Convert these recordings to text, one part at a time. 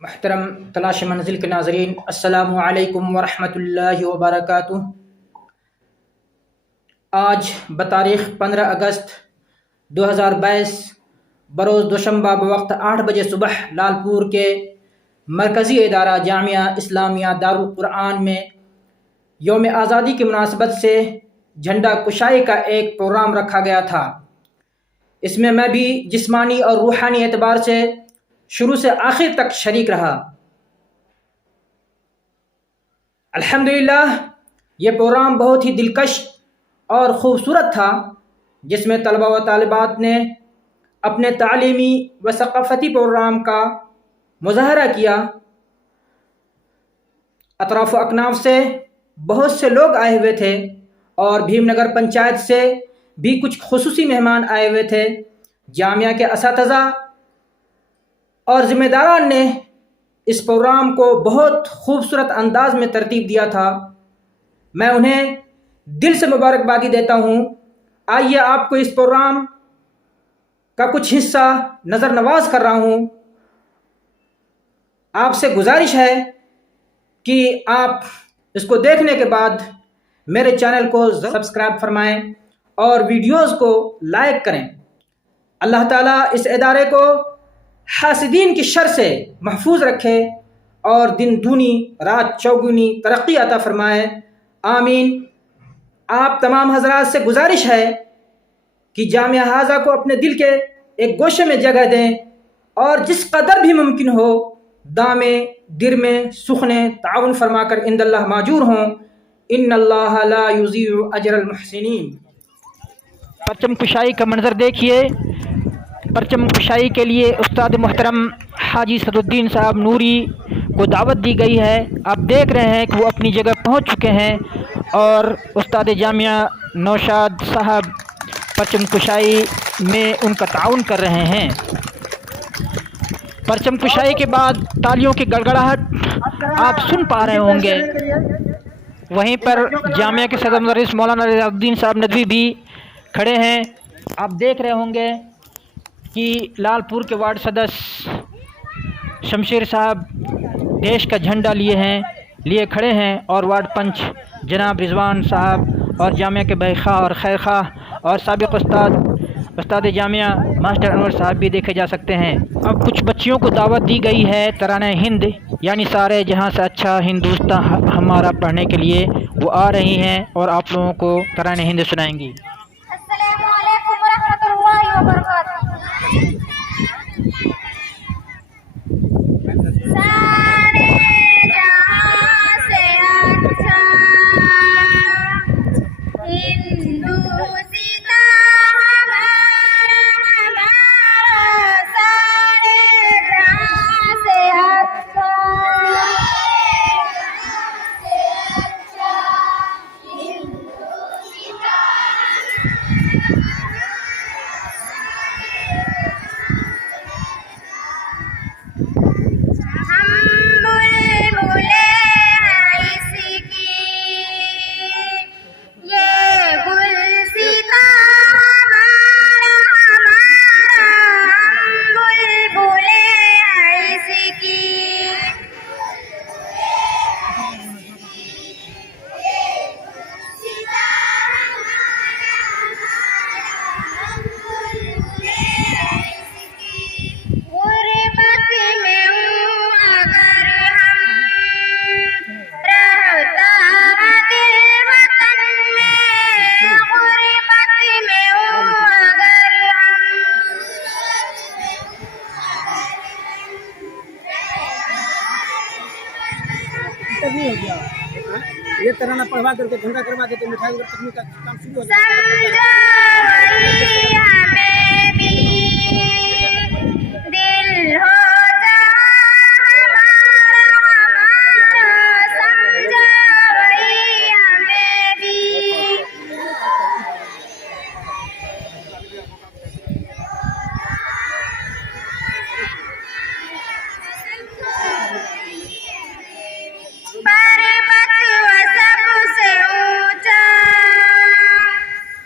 महतरम तलाश मंजिल के नाज़रीन, अस्सलामु अलैकुम वरहमतुल्लाहि वबरकातुह। आज बतारीख़ 15 अगस्त 2022 बरोज़ दोशंबा बवक्त 8 बजे सुबह लालपुर के मरकज़ी इदारा जामिया इस्लामिया दारुल क़ुरआन में यौम आज़ादी की मुनासबत से झंडा कुशाई का एक प्रोग्राम रखा गया था। इसमें मैं भी जिस्मानी और रूहानी एतबार से शुरू से आखिर तक शरीक रहा। अल्हम्दुलिल्लाह, ये प्रोग्राम बहुत ही दिलकश और ख़ूबसूरत था, जिसमें तलबा व तालिबात ने अपने तालीमी व सक़ाफ़ती प्रोग्राम का मुज़ाहरा किया। अतराफ़ व अकनाफ से बहुत से लोग आए हुए थे और भीमनगर पंचायत से भी कुछ खुसूसी मेहमान आए हुए थे। जामिया के असातिज़ा और ज़िम्मेदारान ने इस प्रोग्राम को बहुत खूबसूरत अंदाज में तरतीब दिया था। मैं उन्हें दिल से मुबारकबादी देता हूँ। आइए आपको इस प्रोग्राम का कुछ हिस्सा नज़र नवाज कर रहा हूँ। आपसे गुजारिश है कि आप इसको देखने के बाद मेरे चैनल को सब्सक्राइब फरमाएं और वीडियोज़ को लाइक करें। अल्लाह ताला इस इदारे को हासिदीन की शर से महफूज रखे और दिन दूनी रात चौगुनी तरक्की अता फरमाए। आमीन। आप तमाम हजरात से गुजारिश है कि जामिया हाजा को अपने दिल के एक गोशे में जगह दें और जिस कदर भी मुमकिन हो दामे दिर में सुखने ताउन फरमाकर इंदल्लाह माजूर हों। इन्नल्लाह ला युज़ीउ अजरल मुहसिनीन। परचम कुशाई का मंजर देखिए। परचम कुशाई के लिए उस्ताद मोहतरम हाजी सदुद्दीन साहब नूरी को दावत दी गई है। आप देख रहे हैं कि वो अपनी जगह पहुंच चुके हैं और उस्ताद जामिया नौशाद साहब परचम कुशाई में उनका ताउन कर रहे हैं। परचम कुशाई के बाद तालियों की गड़गड़ाहट आप सुन पा रहे होंगे। वहीं पर जामिया के सदर मुदर्रिस मौलाना रियाजुद्दीन साहब नदवी भी खड़े हैं। आप देख रहे होंगे कि लालपुर के वार्ड सदस्य शमशेर साहब देश का झंडा लिए खड़े हैं और वार्ड पंच जनाब रिजवान साहब और जामिया के बैखा और खैर खा और साबिक उस्ताद जामिया मास्टर अनवर साहब भी देखे जा सकते हैं। अब कुछ बच्चियों को दावत दी गई है तराने हिंद यानी सारे जहां से अच्छा हिंदुस्तान हमारा पढ़ने के लिए वो आ रही हैं और आप लोगों को तराने हिंद सुनाएंगी। अस्सलामु अलैकुम वरहमतुल्लाहि वबरकातुहू। सारे जहां से अच्छा हिंदुस्तान हमारा सारे जहां से अच्छा नहीं हो गया। ये तराना पढ़वा करके झंडा करवा देते मिठाई का काम शुरू हो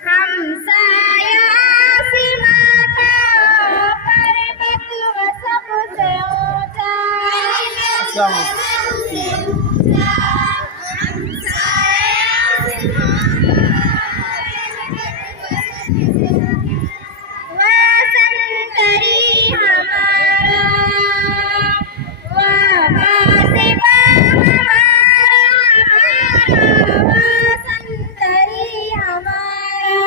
हमसाया जाऊँ। वसंतरी हमारा वासिबा हमारा वसंतरी हमारा